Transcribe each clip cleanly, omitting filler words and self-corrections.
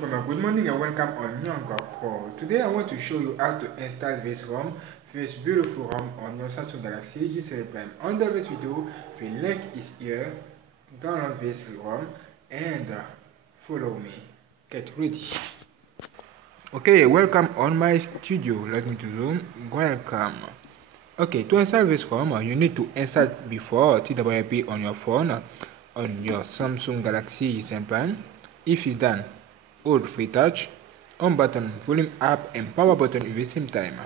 Good morning and welcome on Nyanga Pro. Today I want to show you how to install this ROM, this beautiful ROM on your Samsung Galaxy G7 Prime. Under this video, the link is here. Download this ROM and follow me. Get ready. Okay, welcome on my studio. Let me to zoom. Welcome. Okay, to install this ROM, you need to install before TWRP on your phone, on your Samsung Galaxy G7 Prime. If it's done, hold free touch, home button, volume up and power button at the same time.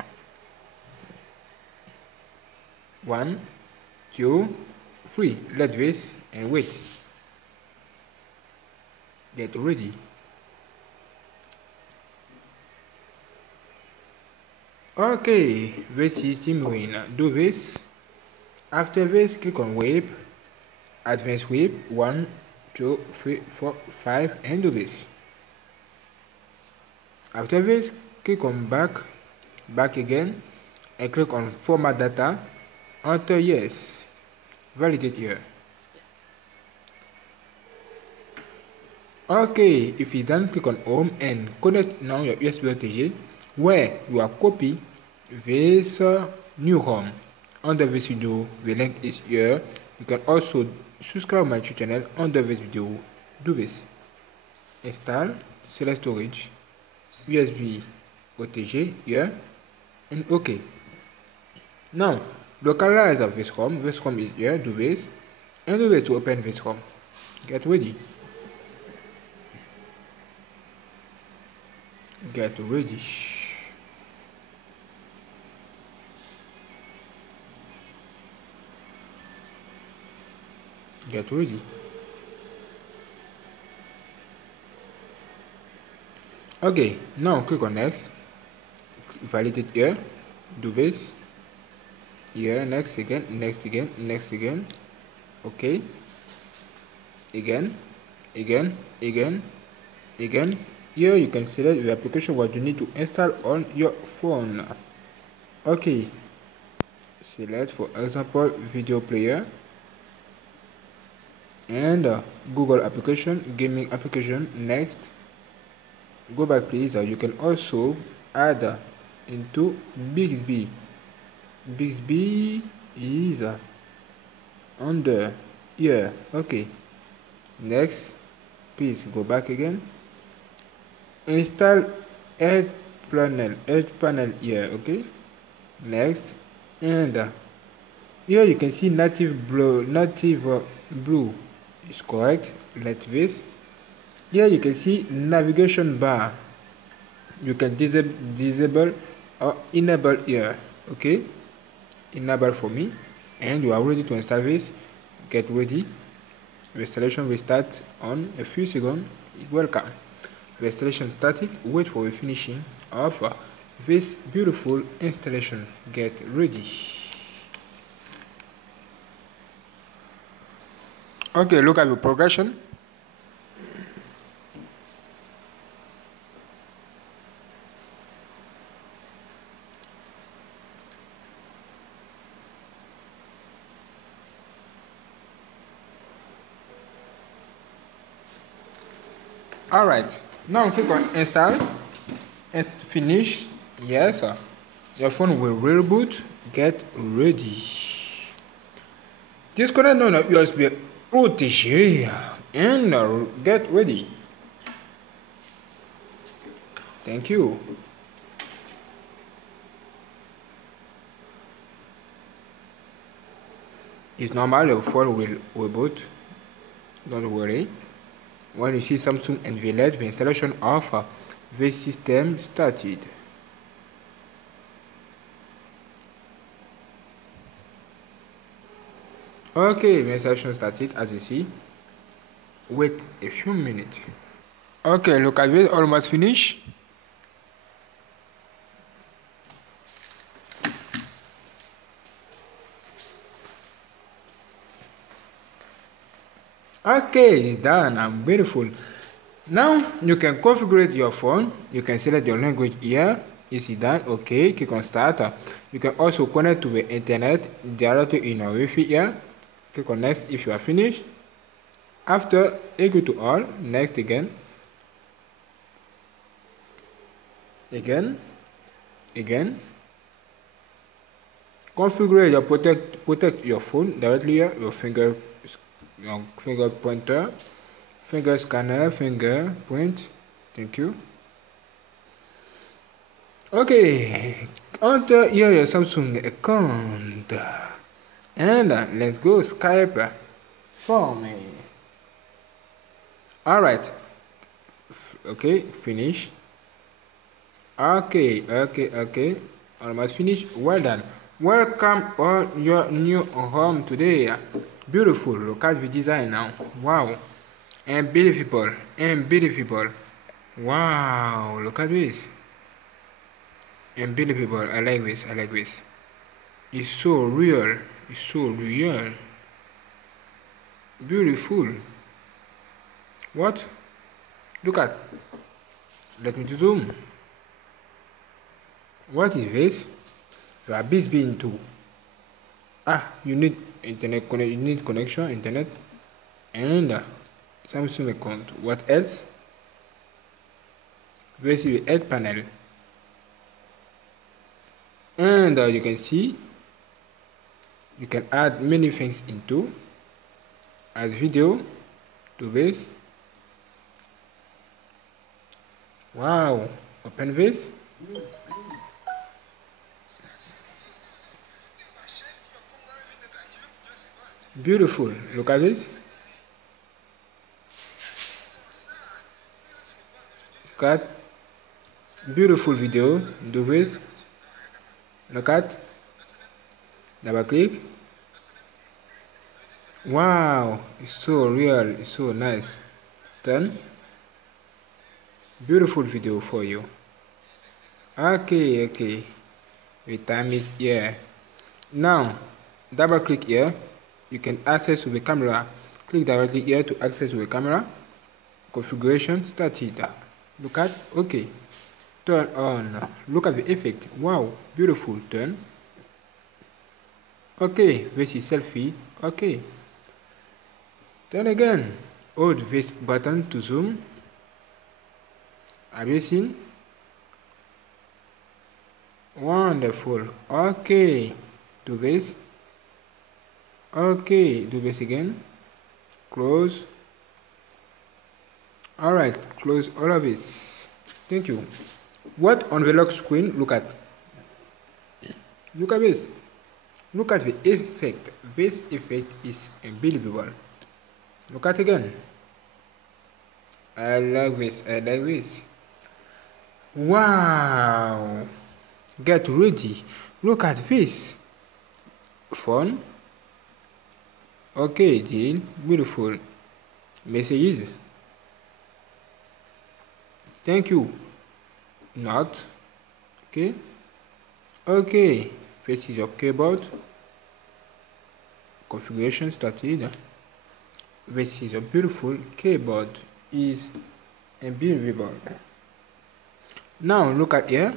1, 2, 3. Let this and wait. Get ready. Okay, this is Team Do this. After this, click on Web, Advanced Web, 1, 2, 3, 4, 5, and do this. After this, click on back again, and click on Format Data. Enter yes. Validate here. Okay, if it's done, click on Home and connect now your USB OTG where you are copy this new ROM. Under this video, the link is here. You can also subscribe my YouTube channel under this video. Do this. Install, select storage, USB OTG here, and OK. Now, localize of this ROM. This ROM is here. Do this, and do this to open this ROM. Get ready. Get ready. Get ready. Okay, now click on next. Validate here. Do this. Here, next again, next again, next again. Okay. Again. Here you can select the application what you need to install on your phone. Okay. Select for example video player and Google application, gaming application. Next. Go back please. You can also add into Bixby. Bixby is under here. Okay. Next, please go back again. Install Edge panel here. Okay. Next, and here you can see native blue is correct. Let this. Here you can see navigation bar. You can disable or enable here. Okay, enable for me, and you are ready to install this. Get ready. The installation will start on a few seconds. Welcome. The installation started. Wait for the finishing of this beautiful installation. Get ready. Okay, look at the progression. Alright, now click on install and finish. Yes, your phone will reboot. Get ready. Disconnect on USB OTG and get ready. Thank you. It's normal, your phone will reboot. Don't worry. When you see Samsung and the installation of this system started. Okay, the installation started as you see. Wait a few minutes. Okay, look at this, almost finished. Okay, it's done. I'm beautiful. Now you can configure your phone. You can select your language here. Is it done? Okay, click on start. You can also connect to the internet directly in your Wi-Fi here. Click on next if you are finished. After agree to all, next again. Again. Configure your protect your phone directly here. Your finger pointer, finger scanner, fingerprint. Thank you. Okay, enter here your Samsung account and let's go Skype for me. Alright, okay, finish. Okay, almost finished. Well done. Welcome on your new home today. Beautiful. Look at the design now. Wow, and beautiful. Wow, look at this. And beautiful. I like this. It's so real. Beautiful. What? Look at. Let me zoom. What is this? You are busy into. You need internet connection, internet, and Samsung account. What else? This is the edge panel. And you can see you can add many things into as video to this. Wow, open this. Beautiful, look at this. Look at beautiful video. Do this. Look at, double click. Wow, it's so real, it's so nice. Done. Beautiful video for you. Okay, the time is here. Now double click here. You can access to the camera. Click directly here to access to the camera. Configuration started. Look at, okay. Turn on. Look at the effect. Wow, beautiful. Turn. Okay, this is selfie. Okay. Turn again. Hold this button to zoom. Have you seen? Wonderful. Okay. Do this. Okay, do this again. Close. Alright, close all of this. Thank you. What on the lock screen? Look at this. Look at the effect. This effect is unbelievable. Look at again. I like this. Wow. Get ready. Look at this. Phone. Okay, deal. Beautiful. Messages. Thank you. Not. Okay. This is your keyboard. Configuration started. This is a beautiful keyboard. Is unbelievable. Now look at here.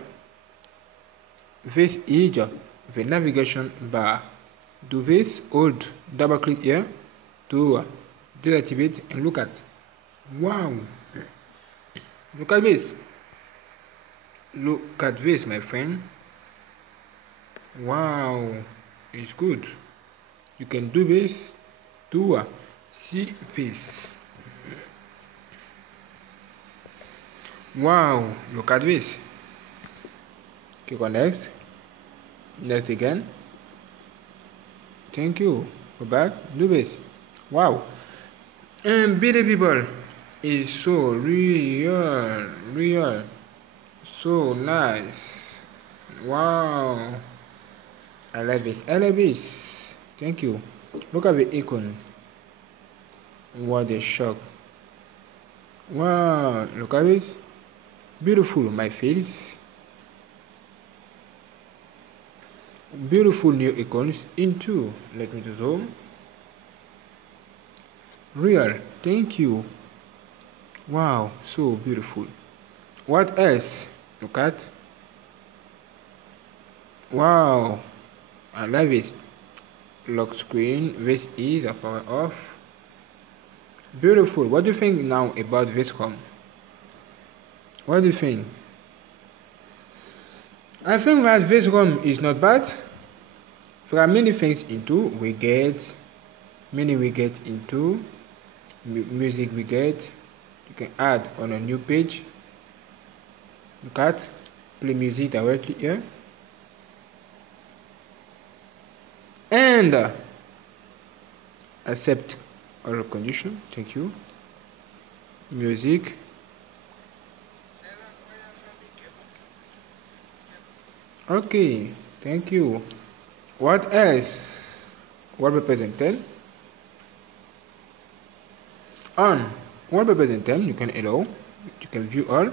This is the navigation bar. Do this, hold, double click here to deactivate and look at. Wow, look at this. Look at this, my friend. Wow, it's good. You can do this to see this. Wow, look at this. Click on next. Next again. Thank you. Go back. Do this. Wow. Unbelievable. It's so real. So nice. Wow. I like this. Thank you. Look at the icon. What a shock. Wow. Look at this. Beautiful. My face. Beautiful new icons into. Let me zoom. Real. Thank you. Wow, so beautiful. What else? Look at. Wow, I love it. Lock screen. This is a power off. Beautiful. What do you think now about this home? What do you think? I think that this ROM is not bad. There are many things into we get into music we get. You can add on a new page. Look at play music directly here. And accept all conditions. Thank you. Music. Okay, thank you. What else? What represented? On what represented, you can allow, you can view all.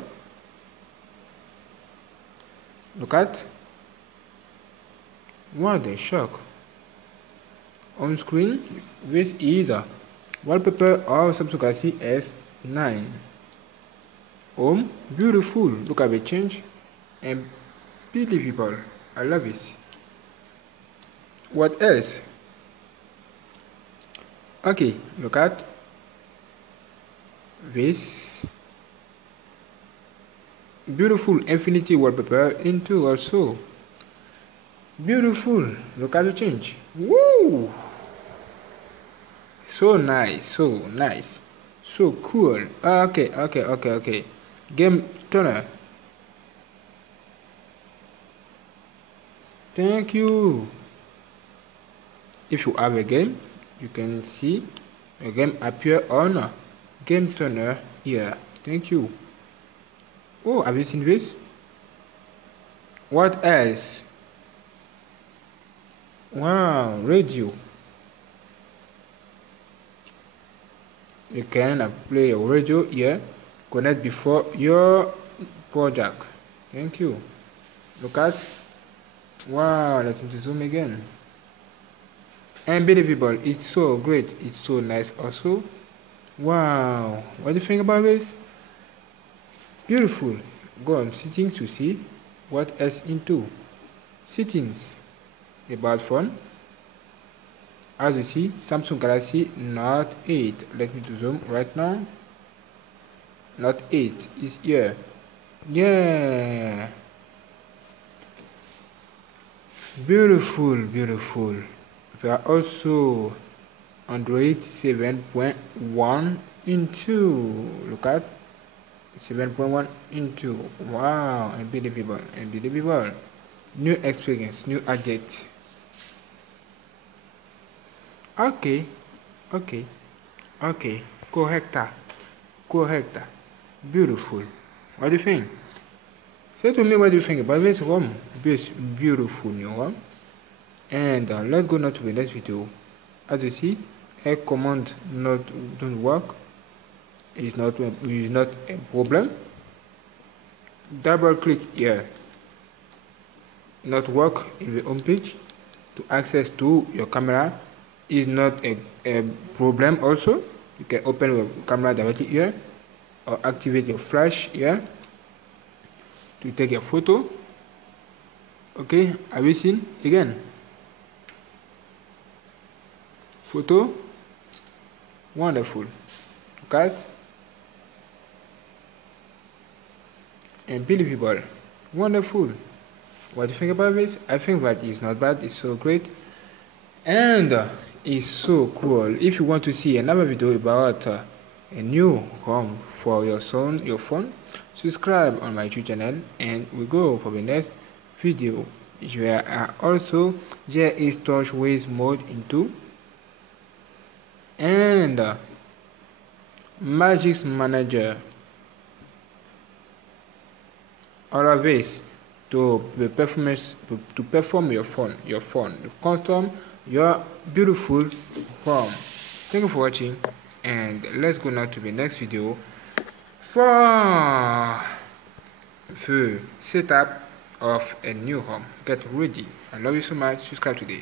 Look at. What a shock. On screen, this is a wallpaper of Samsung Galaxy S9. Home, beautiful. Look at the change. And believable. I love it. What else? Okay, look at this beautiful infinity wallpaper into also. Beautiful. Look at the change. Woo! So nice, so nice, so cool. Okay. Game turner. Thank you. If you have a game, you can see a game appear on game turner here. Thank you. Oh, have you seen this? What else? Wow, radio. You can play a radio here. Connect before your project. Thank you. Look at. Wow, let me zoom again. Unbelievable. It's so great. It's so nice also. Wow. What do you think about this? Beautiful. Go on settings to see what else into. Settings. About phone. As you see, Samsung Galaxy Note 8. Let me to zoom right now. Note 8 is here. Yeah. Beautiful. There are also Android 7.1 into. Look at 7.1 into. Wow, unbelievable. New experience, new gadget. Okay. Correct. Beautiful. What do you think? Say to me what do you think about this ROM. This beautiful new ROM. And let's go now to the next video. As you see, a command don't work. Is not a problem. Double click here. Not work in the home page. To access to your camera is not a problem also. You can open your camera directly here or activate your flash here to take a photo. Okay, have you seen again? Photo. Wonderful. Look at. Unbelievable. Wonderful. What do you think about this? I think that is not bad. It's so great. And it's so cool. If you want to see another video about a new ROM for your phone, subscribe on my YouTube channel and we go for the next video. There is touch with mode into and Magic Manager. All of this to perform your phone, to custom your beautiful ROM. Thank you for watching, and let's go now to the next video for the setup of a new ROM. Get ready. I love you so much. Subscribe today.